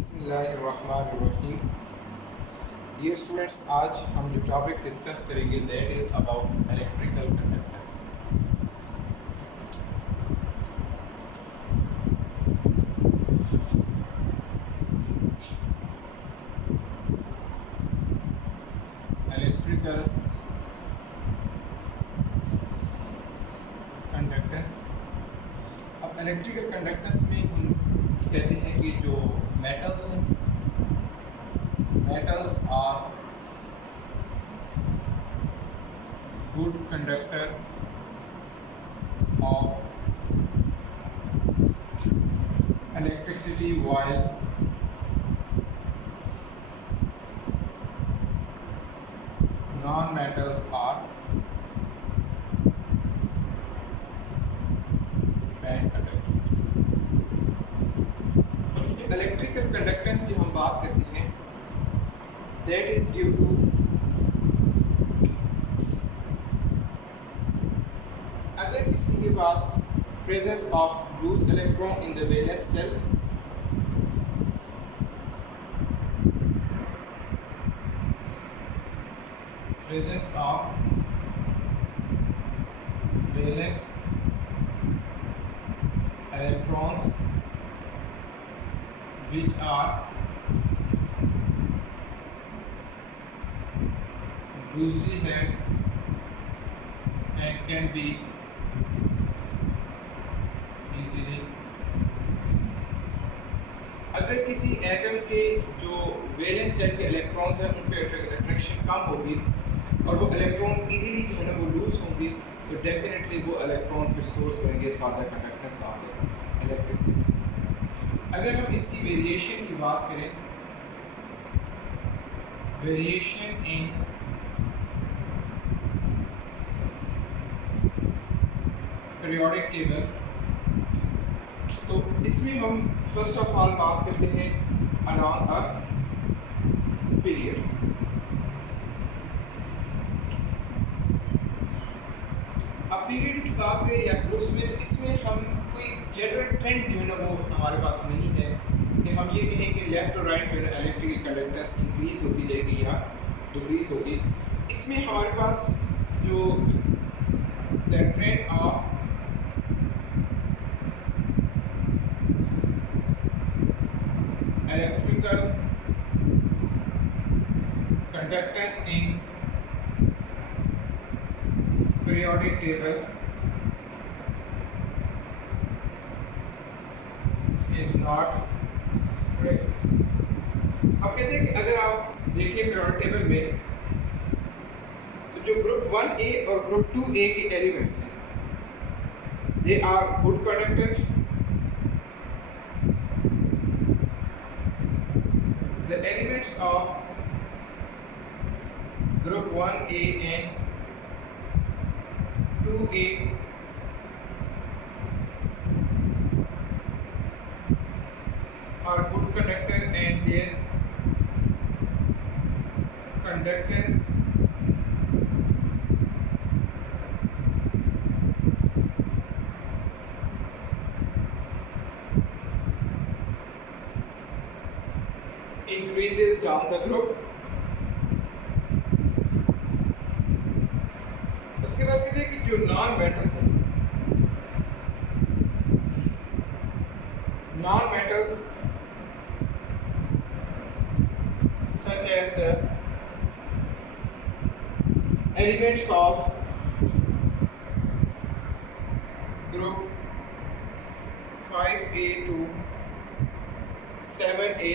बिस्मिल्लाहिर्रहमानिर्रहीम। Dear students, आज हम जो टॉपिक डिस्कस करेंगे that is about electrical conductors. Electrical conductors. अब इलेक्ट्रिकल कंडक्टर्स में हम कहते हैं कि जो मेटल्स हैं, metals are good conductor of electricity while non-metals are bad conductor। जो इलेक्ट्रिकल कंडक्टेंस की हम बात करते हैं that is due to अगर किसी के पास presence of loose electron in the valence shell, presence of valence electrons which are loosely held and can be easily। अगर किसी एटम के जो वैलेंस शेल के इलेक्ट्रॉन्स हैं उन पे अट्रैक्शन कम होगी और वो इलेक्ट्रॉन इजीली जो है ना वो लूज होंगी, तो डेफिनेटली वो इलेक्ट्रॉन फिर सोर्स बनेंगे for the conductance of the electricity. अगर हम इसकी वेरिएशन की बात करें, वेरिएशन इन पीरियोडिक टेबल, तो इसमें हम फर्स्ट ऑफ ऑल बात करते हैं अलॉन्ग अ पीरियड। अब पीरियड की बात करें या ग्रुप्स में, तो इसमें हम कोई जनरल ट्रेंड जो है ना वो हमारे पास नहीं है कि हम ये कहें कि लेफ्ट और राइट जो है ना इलेक्ट्रिकल कंडक्टेंस इंक्रीज होती जाएगी या डिक्रीज होगी। इसमें हमारे पास जो the trend of electrical conductance in periodic table is not correct। अब कहते हैं कि अगर आप देखिए periodic table में, तो जो ग्रुप 1A और ग्रुप 2A के एलिमेंट्स हैं, they are good conductors। The elements of group 1A and 2A are good conductors and their conductance increases down the group। उसके बाद कहते हैं कि जो नॉन मेटल्स हैं, non metals such as elements of group 5A to 7A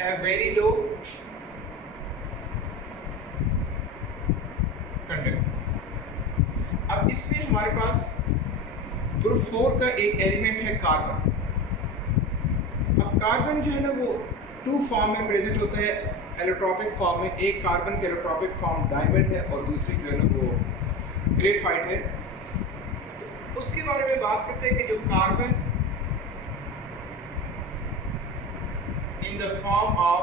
have very low conductance। अब इसमें हमारे पास ग्रुप 4 का एक एलिमेंट है कार्बन। अब कार्बन जो है ना वो 2 फॉर्म में प्रेजेंट होता है, एलोट्रोपिक फॉर्म में। एक कार्बन के एलोट्रोपिक फॉर्म डायमंड है और दूसरी जो है ना वो ग्रेफाइट है। तो उसके बारे में बात करते हैं कि जो carbon in the form of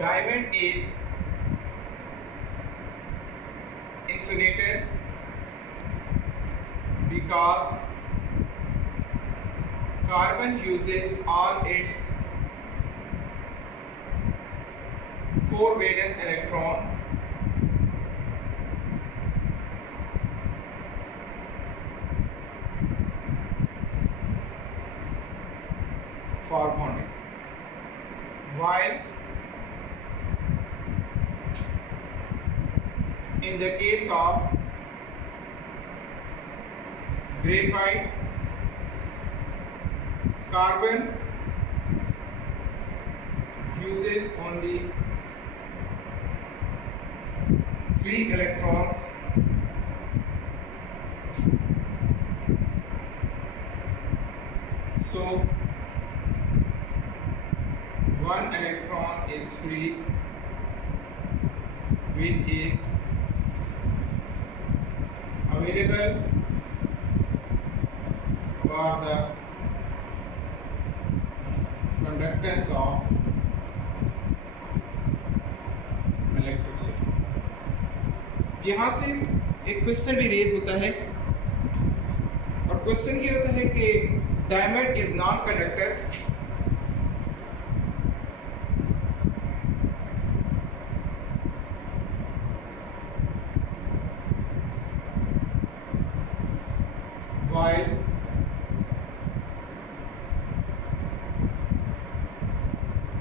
diamond is because carbon uses all its 4 valence electron for bonding, while in the case of graphite, carbon uses only 3 electrons so 1 electron is free, which is available for the conductance of electricity. यहाँ से एक question भी raise होता है, और question ये होता है कि diamond is non conductor while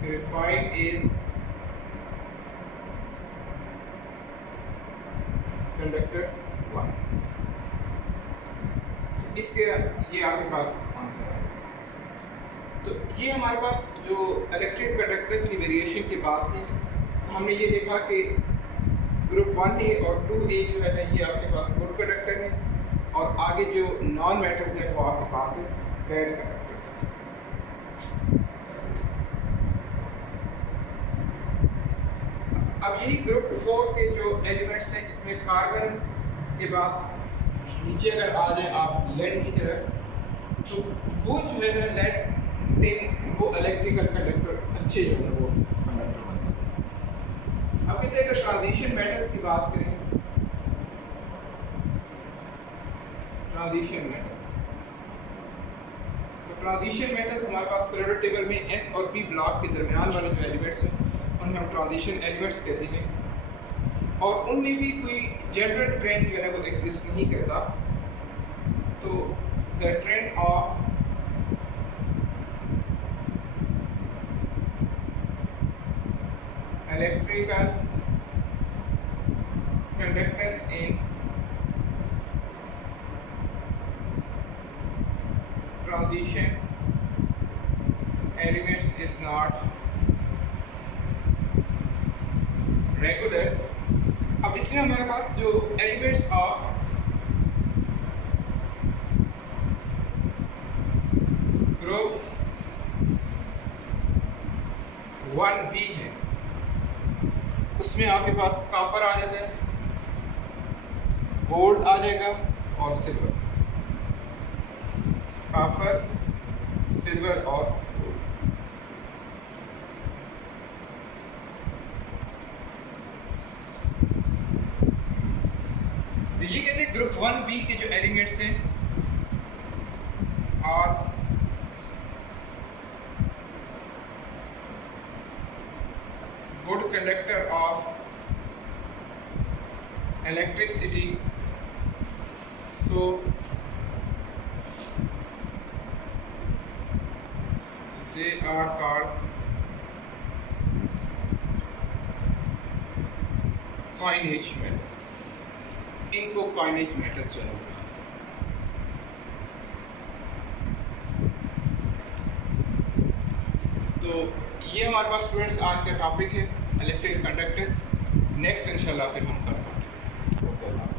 graphite is conductor 1. इसके ये आपके पास आंसर है। तो ये हमारे पास जो इलेक्ट्रिक कंडक्टर्स की वेरिएशन की बात थी, हमने ये देखा कि ग्रुप 1A और 2A जो है ना, ये आपके पास गुड कंडक्टर है, और आगे जो नॉन मेटल्स हैं वो आपके पास है बैड कंडक्टर्स। अब यही ग्रुप 4 के जो एलिमेंट्स हैं, इसमें कार्बन के बाद नीचे अगर आ जाए आप लेड की तरफ, तो वो जो है ना लेड टिन, वो इलेक्ट्रिकल कंडक्टर अच्छे जो है वो कंडक्टर बनते हैं। अब कहते हैं अगर ट्रांजिशन मेटल्स की बात करें, ट्रांजिशन मेटल्स, तो ट्रांजिशन मेटल्स हमारे पास पीरियोडिक टेबल में S और P ब्लॉक के दरमियान वाले जो एलिमेंट्स हैं उन्हें हम ट्रांजिशन एलिमेंट्स कहते हैं, और उनमें भी कोई जनरल ट्रेंड जो है वो एग्जिस्ट नहीं करता। तो the trend of electrical conductance in transition elements is not regular. अब इसमें हमारे पास जो एलिमेंट्स ऑफ ग्रुप 1B है, उसमें आपके पास कॉपर आ जाता है, गोल्ड आ जाएगा और सिल्वर, कॉपर, सिल्वर और गोल्ड। ये कहते हैं ग्रुप 1B के जो एलिमेंट्स हैं और good conductor of electricity, so they are called coinage metals. इनको coinage metals जो है तो ये हमारे पास स्टूडेंट्स आज का टॉपिक है इलेक्ट्रिक कंडक्टर्स। नेक्स्ट इंशाल्लाह फिर हम कर पाएंगे।